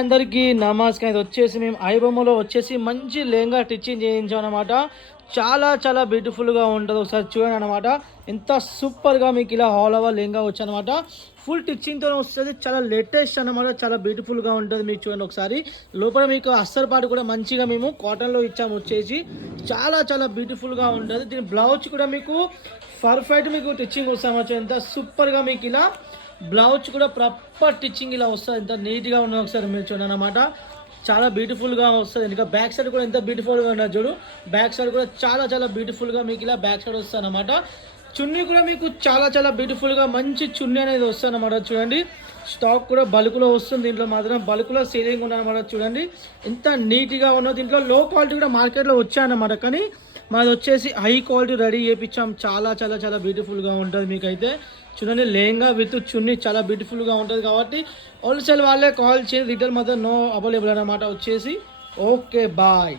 అందరికీ నమస్కారం. ఇది వచ్చేసి మేము ఐబొమ్మలో వచ్చేసి మంచి లెహంగా స్టిచ్చింగ్ చేయించాం అనమాట. చాలా బ్యూటిఫుల్గా ఉంటుంది. ఒకసారి చూడండి అనమాట. ఎంత సూపర్గా మీకు ఇలా ఆల్ ఓవర్ లెహంగా వచ్చనమాట. ఫుల్ స్టిచ్చింగ్తో వస్తుంది. చాలా లేటెస్ట్ అనమాట. చాలా బ్యూటిఫుల్గా ఉంటుంది. మీకు చూడండి ఒకసారి. లోపల మీకు అస్సర్ పాటు కూడా మంచిగా మేము కాటన్లో ఇచ్చాము. వచ్చేసి చాలా బ్యూటిఫుల్గా ఉంటుంది. దీని బ్లౌజ్ కూడా మీకు పర్ఫెక్ట్ మీకు స్టిచ్చింగ్ వస్తాము. ఎంత సూపర్గా మీకు ఇలా బ్లౌజ్ కూడా ప్రాపర్ స్టిచ్చింగ్ ఇలా వస్తుంది. ఎంత నీట్గా ఉన్నది ఒకసారి మీరు చూడండి అనమాట. చాలా బ్యూటిఫుల్గా వస్తుంది. ఇంకా బ్యాక్ సైడ్ కూడా ఎంత బ్యూటిఫుల్గా ఉన్నది చూడు. బ్యాక్ సైడ్ కూడా చాలా బ్యూటిఫుల్గా మీకు ఇలా బ్యాక్ సైడ్ వస్తుంది అనమాట. చున్నీ కూడా మీకు చాలా బ్యూటిఫుల్గా మంచి చున్నీ అనేది వస్తుంది అనమాట. చూడండి స్టాక్ కూడా బల్క్లో వస్తుంది. దీంట్లో మాత్రం బల్క్లో సేలింగ్ ఉన్నదన్నమాట. చూడండి ఎంత నీట్గా ఉన్నది. దీంట్లో లో క్వాలిటీ కూడా మార్కెట్లో వచ్చాయన్నమాట. కానీ మాది వచ్చేసి హై క్వాలిటీ రెడీ చేయించాం. చాలా బ్యూటిఫుల్గా ఉంటుంది. మీకైతే చూడండి లెహంగా విత్ చున్నీ చాలా బ్యూటిఫుల్గా ఉంటుంది. కాబట్టి హోల్సేల్ వాళ్ళే కాల్ చేసి రిటైల్ మాత్రం నో అవైలబుల్ అన్నమాట. వచ్చేసి ఓకే బాయ్.